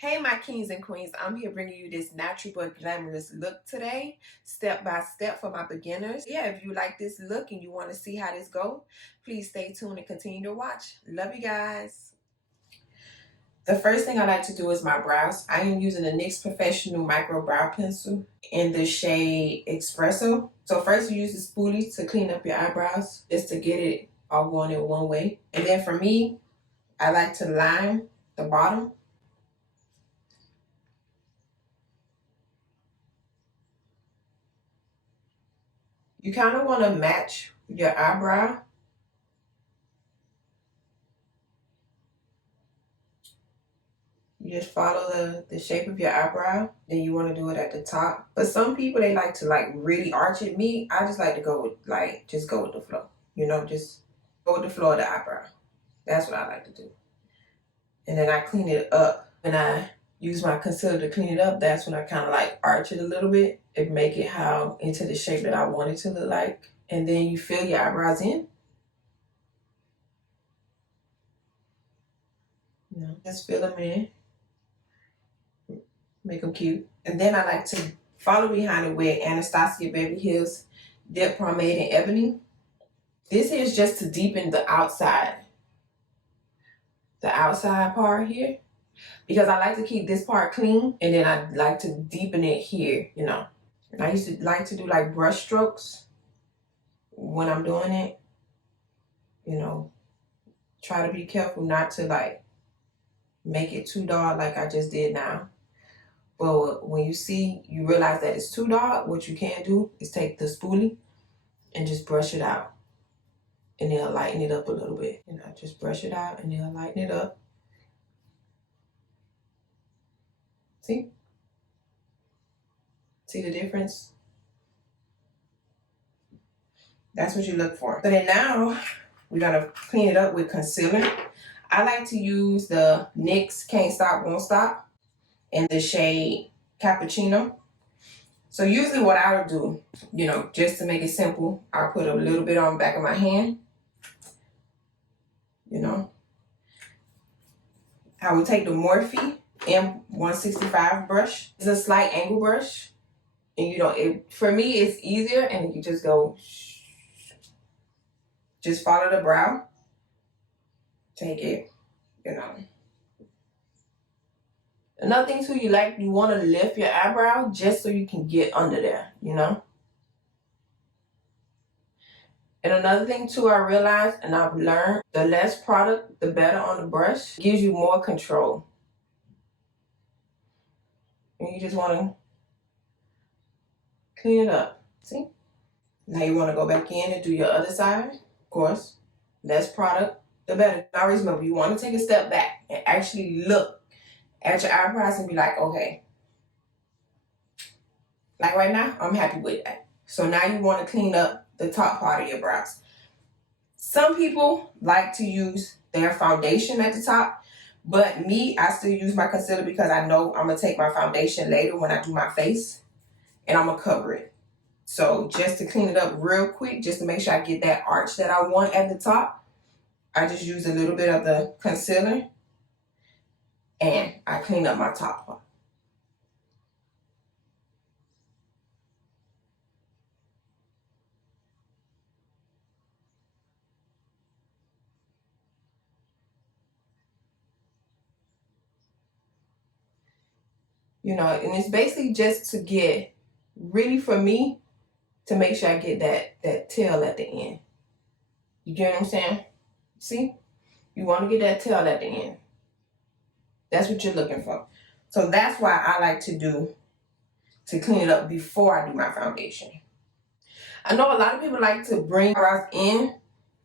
Hey my kings and queens, I'm here bringing you this natural but glamorous look today, step by step for my beginners. Yeah, if you like this look and you want to see how this go, please stay tuned and continue to watch. Love you guys. The first thing I like to do is my brows. I am using the NYX Professional Micro Brow Pencil in the shade Espresso. So first you use the spoolie to clean up your eyebrows, just to get it all going in one way. And then for me, I like to line the bottom. You kind of want to match your eyebrow. You just follow the shape of your eyebrow. Then you want to do it at the top. But some people, they like to really arch it. Me, I just like to go with just go with the flow. You know, just go with the flow of the eyebrow. That's what I like to do. And then I clean it up. When I use my concealer to clean it up, that's when I kind of arch it a little bit and make it into the shape that I want it to look like. And then you fill your eyebrows in. You know, just fill them in. Make them cute. And then I like to follow behind it with Anastasia Beverly Hills Dip Pomade in Ebony. This here is just to deepen the outside part here, because I like to keep this part clean, and then I like to deepen it here, you know. And I used to like to do brush strokes when I'm doing it, you know. Try to be careful not to make it too dark like I just did now. But when you realize that it's too dark, what you can do is take the spoolie and just brush it out. And they'll lighten it up a little bit. You know, just brush it out and they'll lighten it up. See? See the difference? That's what you look for. So then now, we're gonna clean it up with concealer. I like to use the NYX Can't Stop, Won't Stop in the shade Cappuccino. So usually what I would do, you know, just to make it simple, I'll put a little bit on the back of my hand. You know, I would take the Morphe M165 brush. It's a slight angle brush, and you know, for me it's easier, and you just go, just follow the brow, take it, you know. Another thing too, you want to lift your eyebrow just so you can get under there, you know. And another thing too, I realized and I've learned, the less product, the better on the brush. It gives you more control. And you just want to clean it up. See? Now you want to go back in and do your other side. Of course, less product, the better. Always remember, you want to take a step back and actually look at your eyebrows and be like, okay, like right now, I'm happy with that. So now you want to clean up the top part of your brows. Some people like to use their foundation at the top, but me, I still use my concealer because I know I'm going to take my foundation later when I do my face, and I'm going to cover it. So just to clean it up real quick, just to make sure I get that arch that I want at the top, I just use a little bit of the concealer and I clean up my top part. You know, and it's basically just to get, really for me, to make sure I get that tail at the end. You get what I'm saying? See? You want to get that tail at the end. That's what you're looking for. So that's why I like to clean it up before I do my foundation. I know a lot of people like to bring eyebrows in,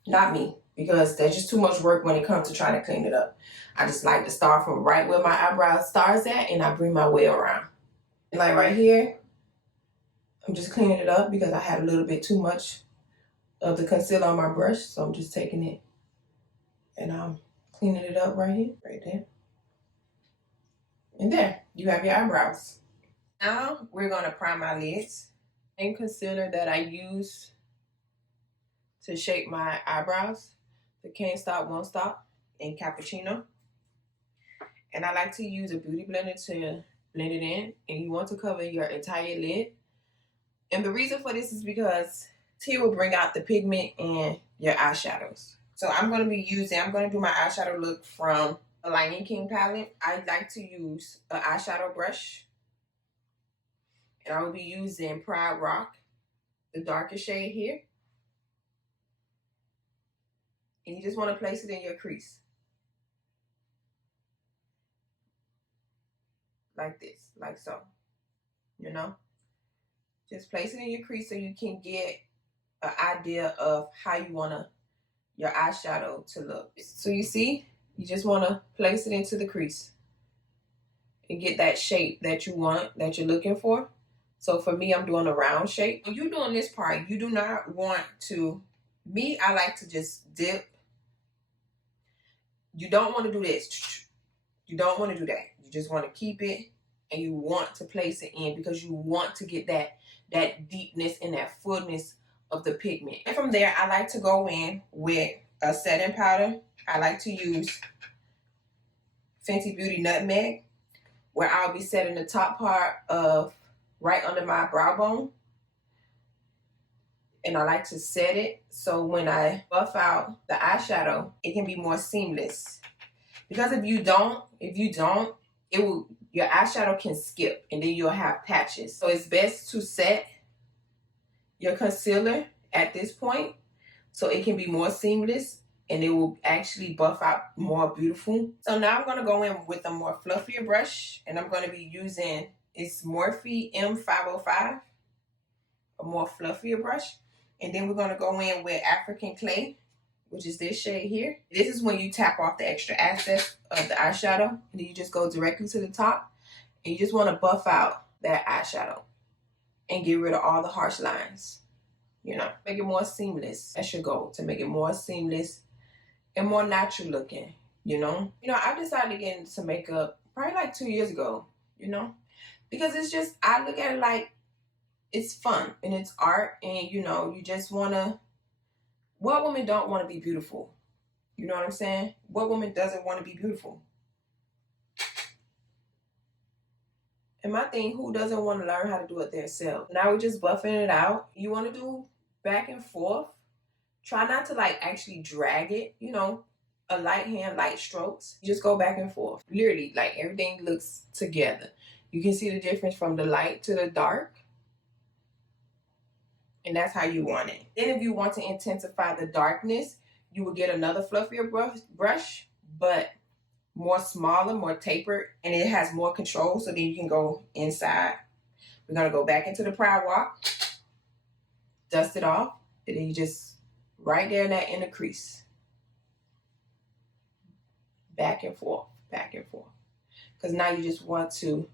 not me, because there's just too much work when it comes to trying to clean it up. I just like to start from right where my eyebrow starts at, and I bring my way around. And like right here, I'm just cleaning it up because I had a little bit too much of the concealer on my brush, so I'm just taking it and I'm cleaning it up right here, right there. And there, you have your eyebrows. Now we're gonna prime my lids. Same concealer that I use to shape my eyebrows, the Can't Stop, Won't Stop in Cappuccino. And I like to use a beauty blender to blend it in. And you want to cover your entire lid. And the reason for this is because tea will bring out the pigment in your eyeshadows. So I'm going to do my eyeshadow look from the Lion King palette. I like to use an eyeshadow brush. And I will be using Pride Rock, the darker shade here. And you just want to place it in your crease. Like this, like so. You know? Just place it in your crease so you can get an idea of how you want your eyeshadow to look. So you see, you just want to place it into the crease and get that shape that you want, that you're looking for. So for me, I'm doing a round shape. When you're doing this part, you do not want to, I like to just dip. You don't want to do this. You don't want to do that. You just want to keep it, and you want to place it in because you want to get that deepness and that fullness of the pigment. And from there, I like to go in with a setting powder. I like to use Fenty Beauty Nutmeg, where I'll be setting the top part of right under my brow bone. And I like to set it so when I buff out the eyeshadow, it can be more seamless. Because if you don't, your eyeshadow can skip and then you'll have patches. So it's best to set your concealer at this point so it can be more seamless and it will actually buff out more beautiful. So now I'm going to go in with a more fluffier brush, and I'm going to be using it's Morphe M505, a more fluffier brush. And then we're going to go in with African Clay, which is this shade here. This is when you tap off the extra excess of the eyeshadow, and then you just go directly to the top, and you just want to buff out that eyeshadow and get rid of all the harsh lines. You know, make it more seamless. That's your goal, to make it more seamless and more natural looking, you know? I decided to get into makeup probably like 2 years ago, because it's just, I look at it like it's fun and it's art, and you just want to, what woman don't want to be beautiful? You know what I'm saying? What woman doesn't want to be beautiful? And my thing, who doesn't want to learn how to do it themselves? Now we're just buffing it out. You want to do back and forth. Try not to actually drag it, a light hand, light strokes. You just go back and forth. Literally, everything looks together. You can see the difference from the light to the dark. And that's how you want it. Then if you want to intensify the darkness, you will get another fluffier brush, but more smaller, more tapered, and it has more control, so then you can go inside. We're going to go back into the Pride Rock, dust it off, and then you just right there in that inner crease. Back and forth, back and forth. Because now you just want to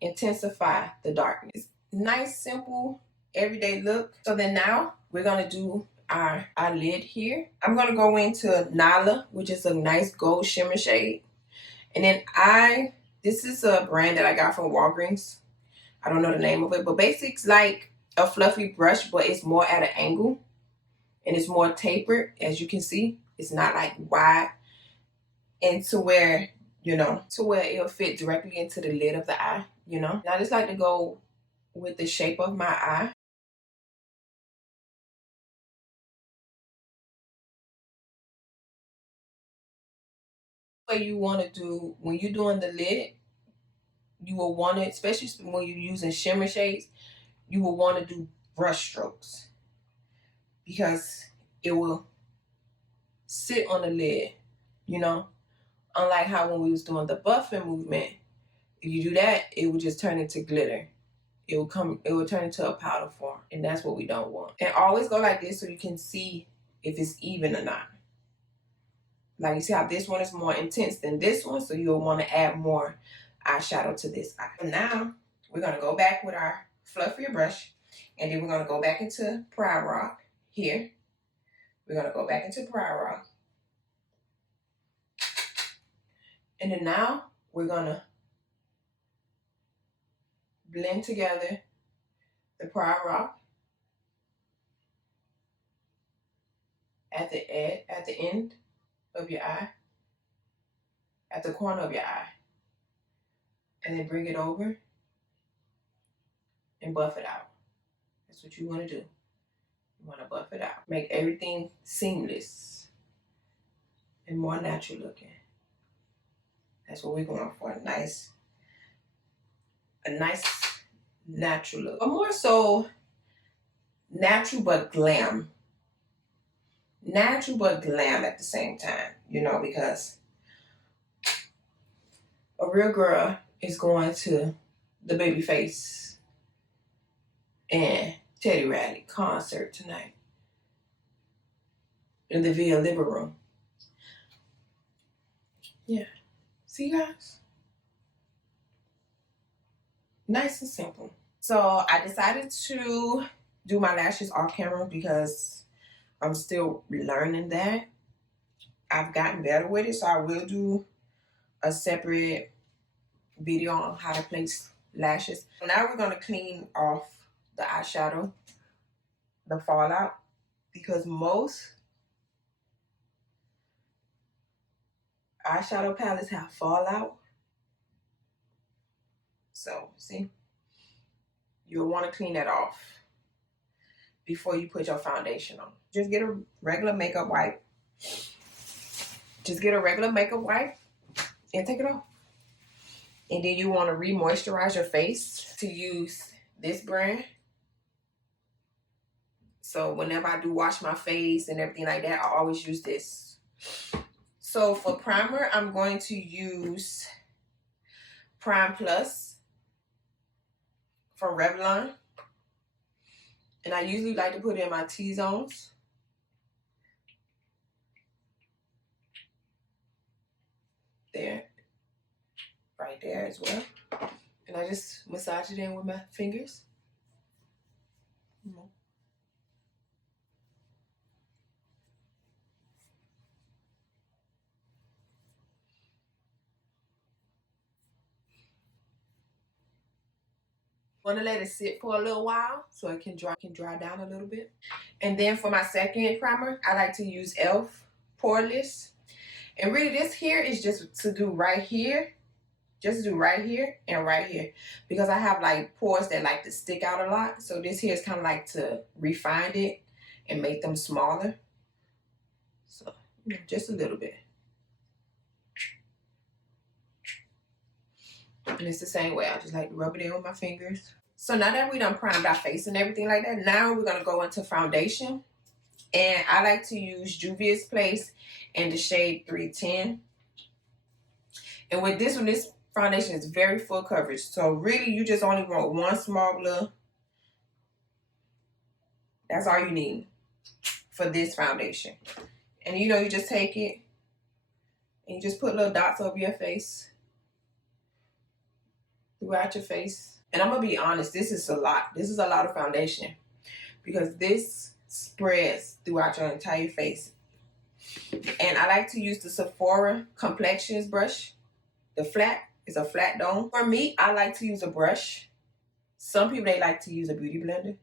intensify the darkness. Nice, simple, everyday look. So then now we're going to do our lid here. I'm going to go into Nala, which is a nice gold shimmer shade. And then this is a brand that I got from Walgreens. I don't know the name of it, but basically it's like a fluffy brush, but it's more at an angle and it's more tapered, as you can see. It's not wide, and to where it'll fit directly into the lid of the eye, And I just like to go with the shape of my eye. What you want to do when you're doing the lid, you will want to, especially when you're using shimmer shades, you will want to do brush strokes because it will sit on the lid, Unlike how when we was doing the buffing movement, if you do that, it will just turn into glitter. It will turn into a powder form, and that's what we don't want. And always go like this so you can see if it's even or not. Like you see how this one is more intense than this one, so you'll want to add more eyeshadow to this eye. And now we're going to go back with our fluffier brush, and then we're going to go back into Pride Rock here. We're going to go back into Pride Rock. And then now we're going to blend together the Pride Rock at the end of your eye. at the corner of your eye. And then bring it over and buff it out. That's what you want to do. You want to buff it out. Make everything seamless and more natural looking. That's what we're going for. A nice natural look. But more so natural but glam. Natural but glam at the same time, you know, because a real girl is going to the Babyface and Teddy Riley concert tonight in the Villa Living Room. Yeah. See, guys? Nice and simple. So I decided to do my lashes off camera because I'm still learning that. I've gotten better with it, so I will do a separate video on how to place lashes. Now we're going to clean off the eyeshadow, the fallout, because most eyeshadow palettes have fallout. So, see, you'll want to clean that off before you put your foundation on. Just get a regular makeup wipe. Just get a regular makeup wipe and take it off. And then you want to re-moisturize your face to use this brand. So whenever I do wash my face and everything like that, I always use this. So for primer, I'm going to use Prime Plus from Revlon. And I usually like to put it in my T-zones. There. Right there as well. And I just massage it in with my fingers. Want to let it sit for a little while so it can dry down a little bit. And then for my second primer, I like to use e.l.f. Poreless. And really this here is just to do right here. Just do right here and right here. Because I have like pores that like to stick out a lot. So this here is kind of like to refine it and make them smaller. So, just a little bit. And it's the same way. I just like to rub it in with my fingers. So now that we done primed our face and everything like that, now we're going to go into foundation. And I like to use Juvia's Place in the shade 310. And with this one, this foundation is very full coverage. So really, you just only want one small blur. That's all you need for this foundation. And you know, you just take it and you just put little dots over your face. Throughout your face. And I'm going to be honest, this is a lot. This is a lot of foundation. Because this spreads throughout your entire face. And I like to use the Sephora Complexions brush. The flat is a flat dome. For me, I like to use a brush. Some people, they like to use a beauty blender.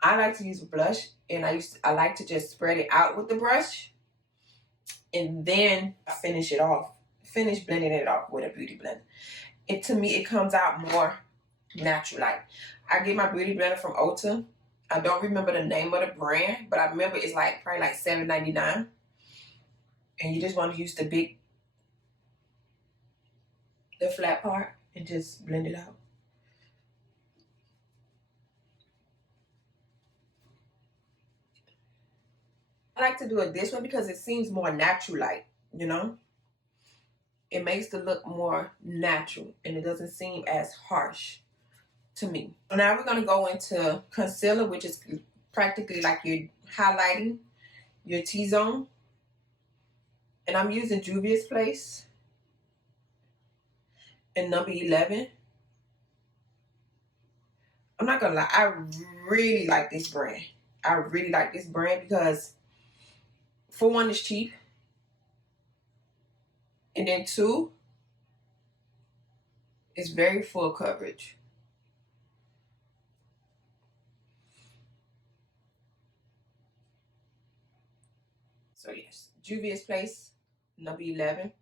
I like to use a blush. And I like to just spread it out with the brush. And then finish it off. Finish blending it off with a beauty blender. To me, it comes out more natural. Like, I get my beauty blender from Ulta. I don't remember the name of the brand, but I remember it's like probably like $7.99. And you just want to use the flat part and just blend it out. I like to do it this way because it seems more natural, like, you know? It makes the look more natural and it doesn't seem as harsh to me. So now we're going to go into concealer, which is practically like you're highlighting your T-zone. And I'm using Juvia's Place in number 11. I'm not going to lie, I really like this brand. I really like this brand because, for one, it's cheap. And then two, it's very full coverage. So yes, Juvia's Place, number 11.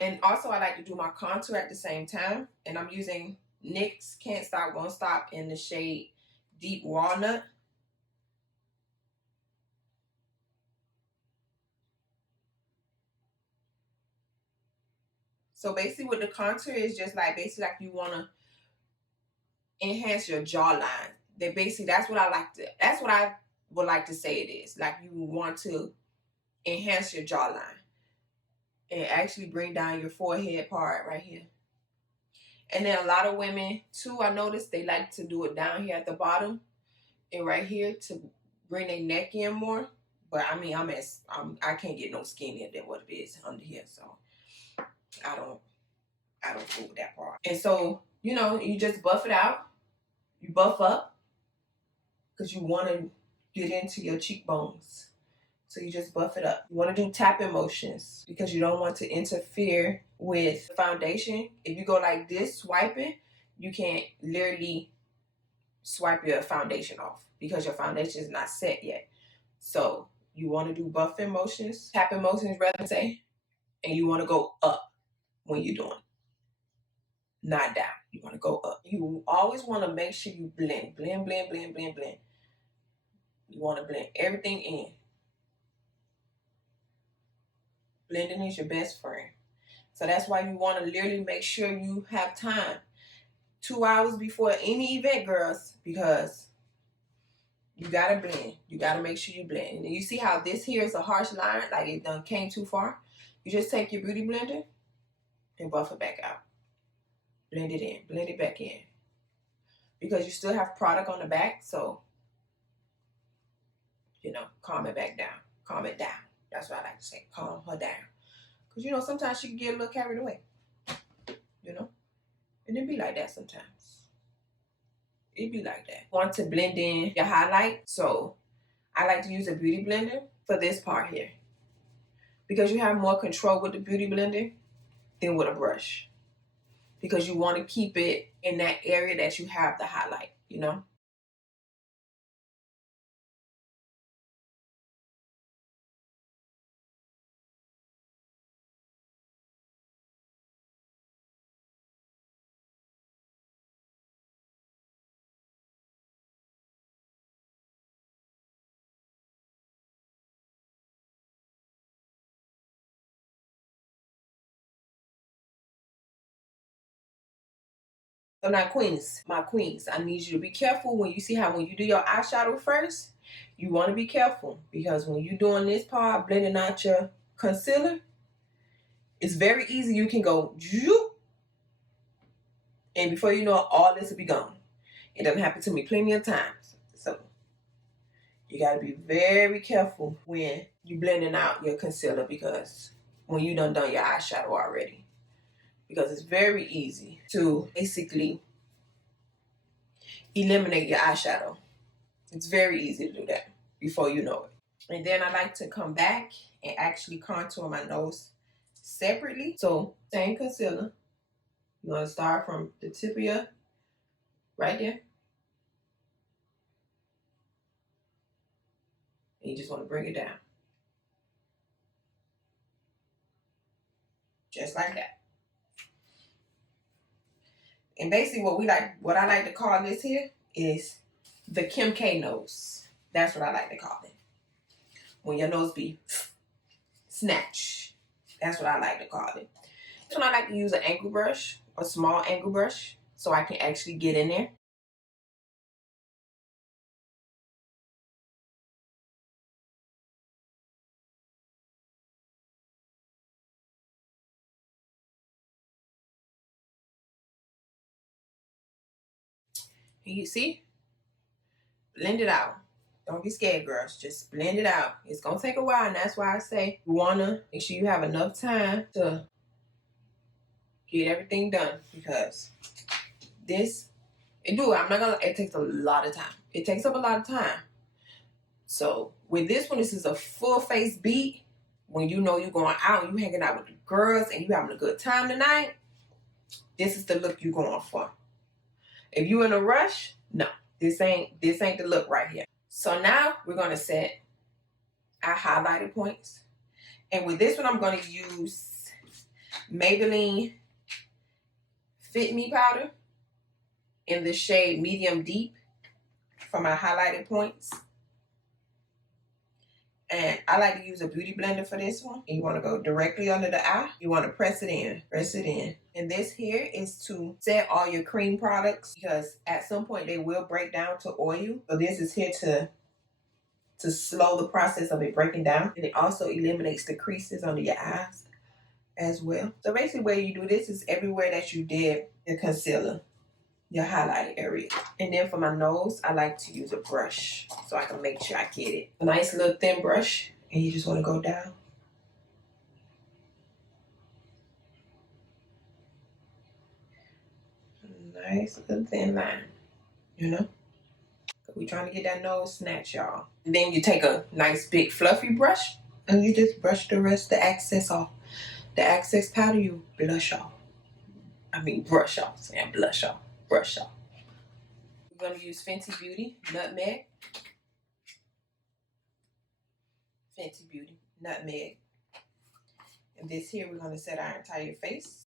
And also I like to do my contour at the same time. And I'm using NYX Can't Stop, Won't Stop in the shade Deep Walnut. So basically with the contour is just like basically like you want to enhance your jawline. That's what I would like to say it is. Like you want to enhance your jawline and actually bring down your forehead part right here. And then a lot of women too, I noticed they like to do it down here at the bottom and right here to bring their neck in more. But I mean, I can't get no skinnier than what it is under here, so I don't fool with that part. And so you just buff it out. You buff up because you want to get into your cheekbones. So you just buff it up. You want to do tapping motions because you don't want to interfere with the foundation. If you go like this, swiping, you can't literally swipe your foundation off because your foundation is not set yet. So you want to do buffing motions, tapping motions, rather say, and you want to go up when you're doing, not down. You want to go up. You always want to make sure you blend. You want to blend everything in. Blending is your best friend. So that's why you want to literally make sure you have time. 2 hours before any event, girls, because you gotta blend. You gotta make sure you blend. And you see how this here is a harsh line, like it done came too far? You just take your beauty blender and buff it back out. Blend it in, blend it back in. Because you still have product on the back, so, calm it back down. Calm it down. That's what I like to say, calm her down. Because, sometimes she can get a little carried away, and it be like that sometimes. It be like that. Want to blend in your highlight, so I like to use a beauty blender for this part here. Because you have more control with the beauty blender than with a brush. Because you want to keep it in that area that you have the highlight, So now, queens, my queens, I need you to be careful when you see how when you do your eyeshadow first, you want to be careful because when you're doing this part, blending out your concealer, it's very easy. You can go, and before you know it, all this will be gone. It doesn't happen to me plenty of times. So you got to be very careful when you're blending out your concealer because when you done your eyeshadow already. Because it's very easy to basically eliminate your eyeshadow. It's very easy to do that before you know it. And then I like to come back and actually contour my nose separately. So same concealer. You're going to start from the tip of your, right there. And you just want to bring it down. Just like that. And basically what I like to call this here is the Kim K nose. That's what I like to call it. When your nose be snatch. That's what I like to call it. This one I like to use an angle brush, a small angle brush, so I can actually get in there. And you see? Blend it out. Don't be scared, girls. Just blend it out. It's going to take a while, and that's why I say you want to make sure you have enough time to get everything done because it takes a lot of time. It takes up a lot of time. So with this one, this is a full face beat. When you know you're going out and you hanging out with the girls and you having a good time tonight, this is the look you're going for. If you in a rush, no, this ain't the look right here. So now we're going to set our highlighted points. And with this one, I'm going to use Maybelline Fit Me powder in the shade Medium Deep for my highlighted points. And I like to use a beauty blender for this one. You want to go directly under the eye. You want to press it in. Press it in. And this here is to set all your cream products, because at some point they will break down to oil. So this is here to slow the process of it breaking down. And it also eliminates the creases under your eyes as well. So basically where you do this is everywhere that you did your concealer, your highlighted area. And then for my nose, I like to use a brush so I can make sure I get it. A nice little thin brush, and you just want to go down. A nice little thin line, you know? We're trying to get that nose snatch, y'all. And then you take a nice big fluffy brush and you just brush the rest, the excess off. The excess powder you blush off. I mean brush off, saying blush off, brush off. We're gonna use Fenty Beauty Nutmeg. Fenty Beauty Nutmeg. And this here, we're gonna set our entire face.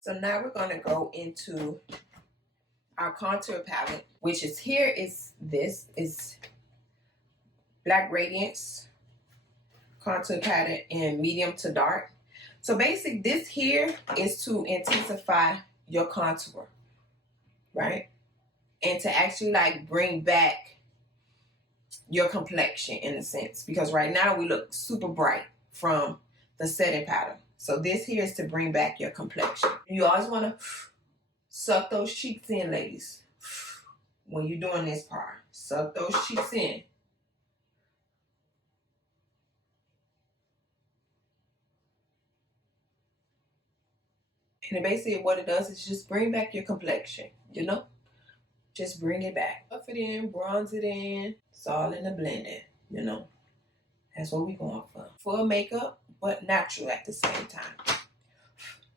So now we're gonna go into our contour palette, which is here is this is Black Radiance contour palette in medium to dark. So basically this here is to intensify your contour, right? And to actually like bring back your complexion in a sense, because right now we look super bright from the setting powder. So this here is to bring back your complexion. You always want to suck those cheeks in, ladies. When you're doing this part, suck those cheeks in. And basically what it does is just bring back your complexion, you know? Just bring it back. Buff it in, bronze it in. It's all in the blending, you know? That's what we're going for. Full makeup, but natural at the same time.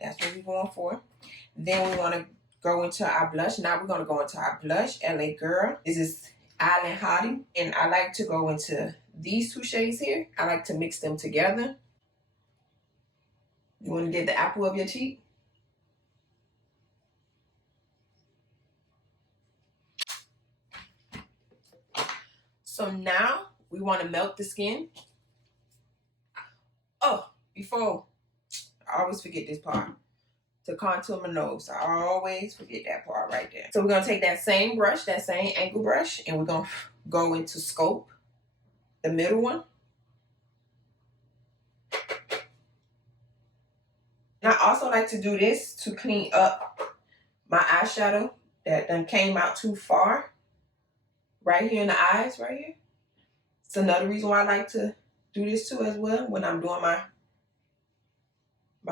That's what we're going for. Then we want to go into our blush. Now we're going to go into our blush, LA Girl. This is Island Hottie. And I like to go into these two shades here. I like to mix them together. You want to get the apple of your cheek? So now we want to melt the skin. Oh, before, I always forget this part. To contour my nose. I always forget that part right there. So we're going to take that same brush, that same angle brush, and we're going to go into scope, the middle one. And I also like to do this to clean up my eyeshadow that done came out too far. Right here in the eyes, right here. It's another reason why I like to do this too as well when I'm doing my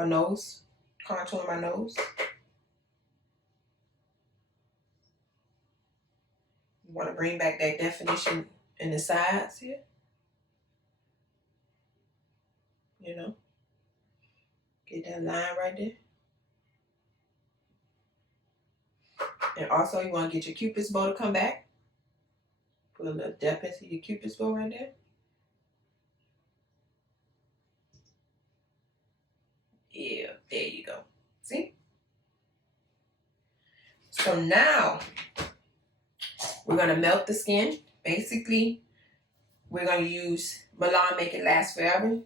nose, contouring my nose. You want to bring back that definition in the sides here. You know, get that line right there. And also you want to get your Cupid's bow to come back. Put a little depth into your Cupid's bow right there. Yeah, there you go. See? So now we're going to melt the skin. Basically, we're going to use Milan Make It Last Forever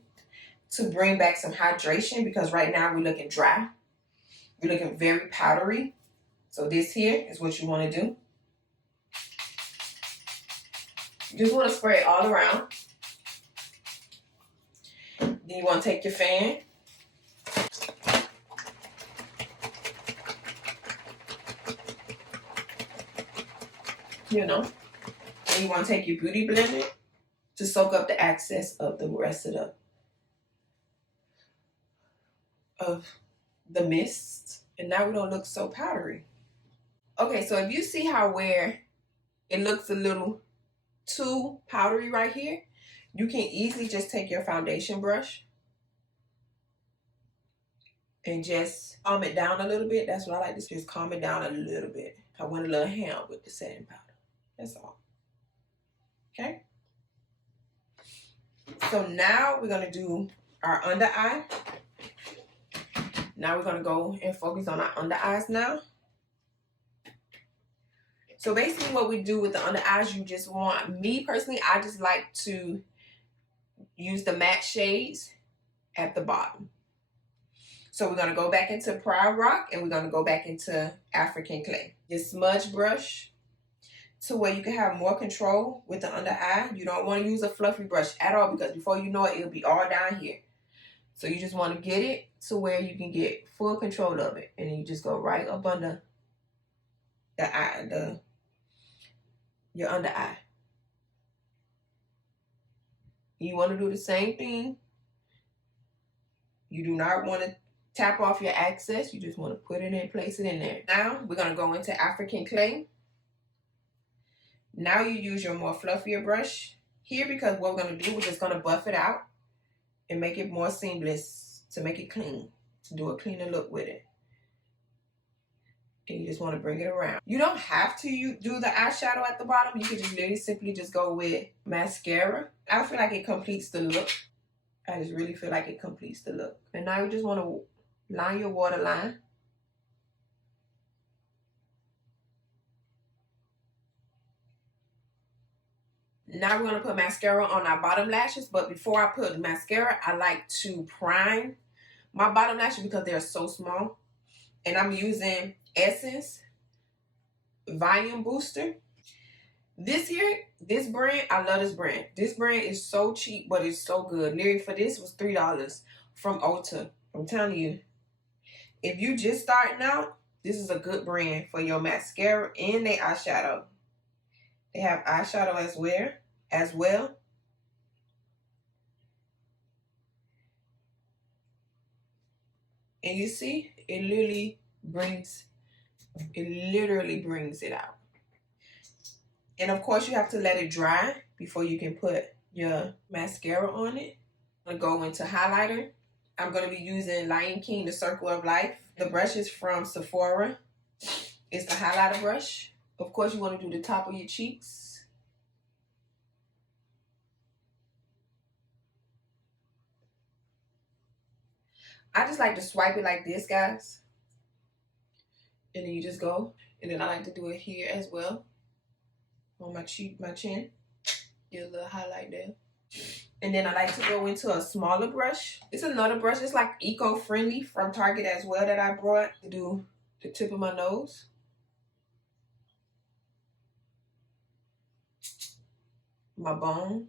to bring back some hydration, because right now we're looking dry. We're looking very powdery. So this here is what you want to do. You just want to spray it all around. Then you want to take your fan. You know. And you want to take your beauty blender to soak up the excess of the rest of the mist. And now we don't look so powdery. Okay, so if you see how where it looks a little too powdery right here, you can easily just take your foundation brush and just calm it down a little bit. That's what I like to just calm it down a little bit. I went a little ham with the setting powder. That's all. Okay. So now we're going to do our under eye. Now we're going to go and focus on our under eyes now. So basically what we do with the under eyes, you just want, me personally, I just like to use the matte shades at the bottom. So we're going to go back into Proud Rock and we're going to go back into African Clay. Your smudge brush to where you can have more control with the under eye. You don't want to use a fluffy brush at all because before you know it, it'll be all down here. So you just want to get it to where you can get full control of it. And then you just go right up under the eye, your under eye. You want to do the same thing. You do not want to tap off your excess. You just want to put it in, place it in there. Now we're going to go into African Clay. Now you use your more fluffier brush here because what we're going to do, we're just going to buff it out and make it more seamless to make it clean, to do a cleaner look with it. And you just want to bring it around. You don't have to do the eyeshadow at the bottom. You can just literally simply just go with mascara. I feel like it completes the look. I just really feel like it completes the look. And now you just want to line your waterline. Now we're going to put mascara on our bottom lashes. But before I put mascara, I like to prime my bottom lashes because they're so small. And I'm using Essence Volume Booster. This here, this brand, I love this brand. This brand is so cheap, but it's so good. Literally for this was $3 from Ulta. I'm telling you, if you just starting out, this is a good brand for your mascara and their eyeshadow. They have eyeshadow as well. And you see, it literally brings it out. And of course, you have to let it dry before you can put your mascara on it. I'm going to go into highlighter. I'm going to be using Lion King, the Circle of Life. The brush is from Sephora. It's the highlighter brush. Of course, you want to do the top of your cheeks. I just like to swipe it like this, guys. And then you just go. And then I like to do it here as well. On my cheek, my chin. Get a little highlight there. And then I like to go into a smaller brush. It's another brush. It's like eco-friendly from Target as well that I brought to do the tip of my nose. My bone.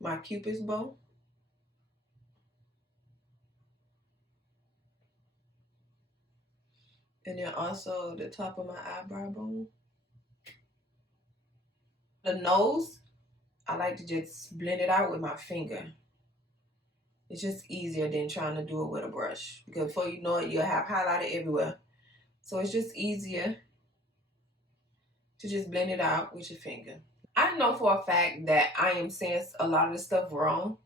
My cupid's bow. And then also the top of my eyebrow bone. The nose, I like to just blend it out with my finger. It's just easier than trying to do it with a brush. Because before you know it, you'll have highlighter everywhere. So it's just easier to just blend it out with your finger. I know for a fact that I am saying a lot of this stuff wrong.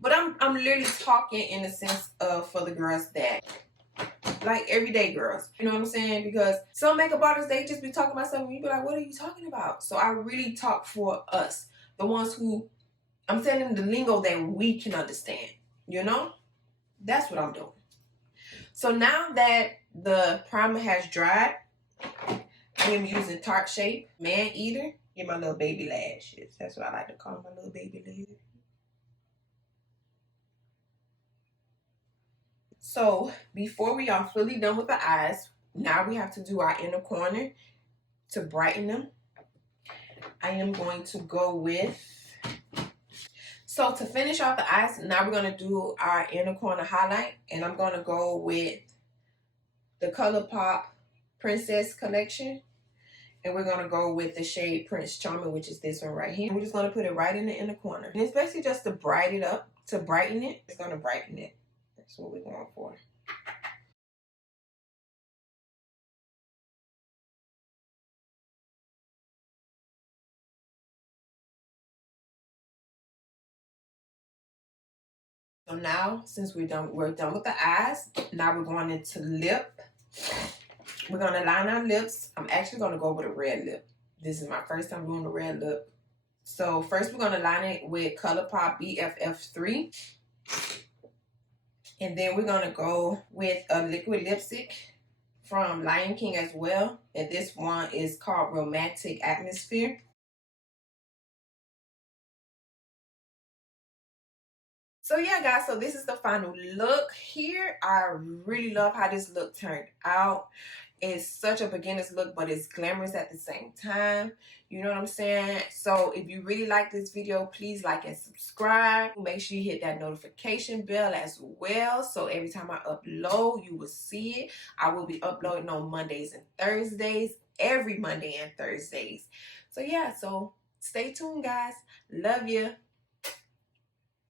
But I'm literally talking in the sense of for the girls that, like everyday girls. You know what I'm saying? Because some makeup artists, they just be talking about something and you be like, what are you talking about? So I really talk for us. The ones who, I'm saying the lingo that we can understand. You know? That's what I'm doing. So now that the primer has dried, I am using Tarte Shape Man Eater. Get my little baby lashes. That's what I like to call my little baby lashes. So before we are fully done with the eyes, now we have to do our inner corner to brighten them. I am going to go with, so to finish off the eyes, now we're going to do our inner corner highlight. And I'm going to go with the ColourPop Princess Collection. And we're going to go with the shade Prince Charming, which is this one right here. We're just going to put it right in the inner corner. And it's basically just to brighten it up, to brighten it. It's going to brighten it. That's what we're going for. So now, since we're done with the eyes, now we're going into lip. We're going to line our lips. I'm actually going to go with a red lip. This is my first time doing a red lip. So first we're going to line it with ColourPop BFF3. And then we're going to go with a liquid lipstick from Lion King as well. And this one is called Romantic Atmosphere. So yeah, guys, so this is the final look here. I really love how this look turned out. It's such a beginner's look, but it's glamorous at the same time. You know what I'm saying? So if you really like this video, please like and subscribe. Make sure you hit that notification bell as well. So every time I upload, you will see it. I will be uploading on Mondays and Thursdays, every Monday and Thursdays. So yeah, so stay tuned, guys. Love you.